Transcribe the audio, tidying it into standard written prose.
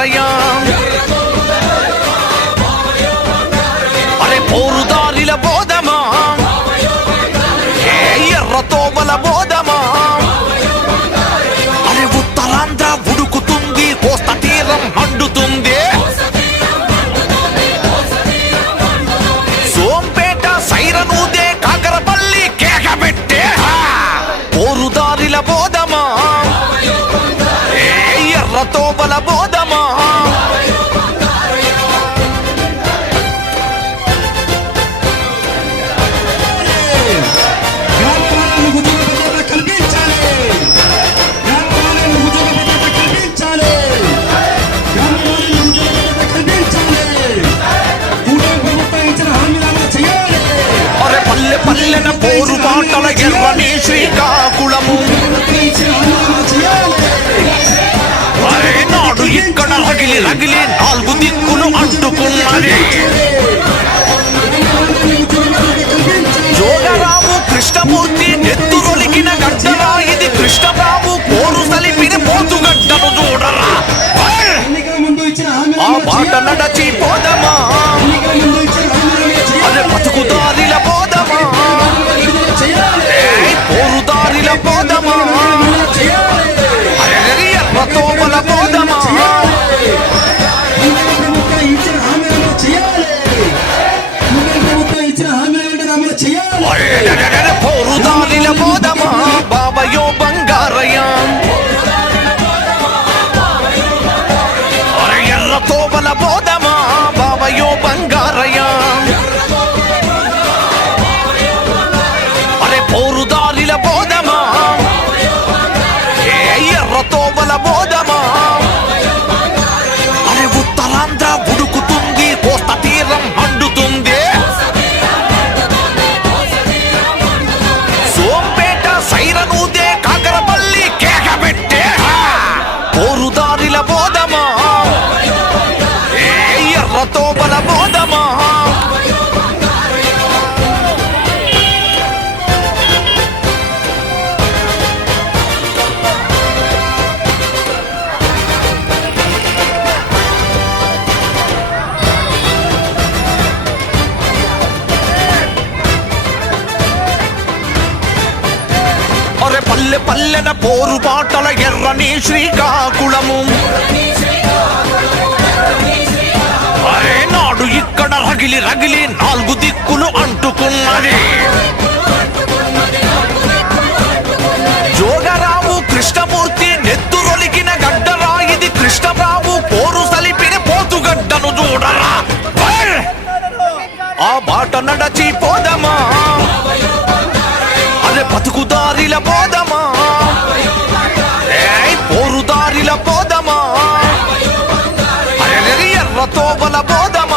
బంగారయ్యా అరే పోరుదారిల బోధమా ఎర్రతోవల బోధమా అరే ఉత్తరాంధ్ర ఉడుకుతుంది కోస్తా తీరం మండుతుంది సోంపేట సైరనూదే కాకరపల్లి కేకబెట్టే పోరుదారిల బోధమా ఎర్రతోవల బోధమా పల్లెన పోరు బాటల ఎర్రని శ్రీకాకుళము నాడు ఇక్కడ రగిలి రగిలి నాలుగు దిక్కులు అంటుకున్నది జోగరావు కృష్ణమూర్తి నెత్తురొలికిన గడ్డరా ఇది కృష్ణబాబు పోరు సలిపిన పోతుగడ్డను చూడరా ఆ బాట నడచి పోదమా అదే బతుకుదారిల పోదమా పోరుదారిల పోదమా ఎర్రతోవల పోదమా పోరుదారిల పోదమా బాబయో బంగారయ్యా ఎర్రతోవల పోదమా బాబయో బంగారయ్యా పోరుదారిల బోధమా ఎర్రతోవల బోధమా అరే ఉత్తరాంధ్ర ఉడుకుతుంది కోస్తా తీరం మండుతుంది సోంపేట సైరనూదే కాకరపల్లి కేకబెట్టే పోరుదారిల బోధమా ఎర్రతోవల బోధమా పల్లె పల్లెన పోరు బాటల ఎర్రని శ్రీకాకుళము అరే నాడు ఇక్కడ రగిలి రగిలి నాలుగు దిక్కులు అంటుకున్నది జోగరావు కృష్ణమూర్తి నెత్తురొలికిన గడ్డరా ఇది కృష్ణబాబు పోరు సలిపిన పోతుగడ్డను చూడరా ఆ బాట నడచి పోదమా అదే బతుకుదారిల బోధమా పోరుదారిల బోధమా ఎర్రతోవల బోధమా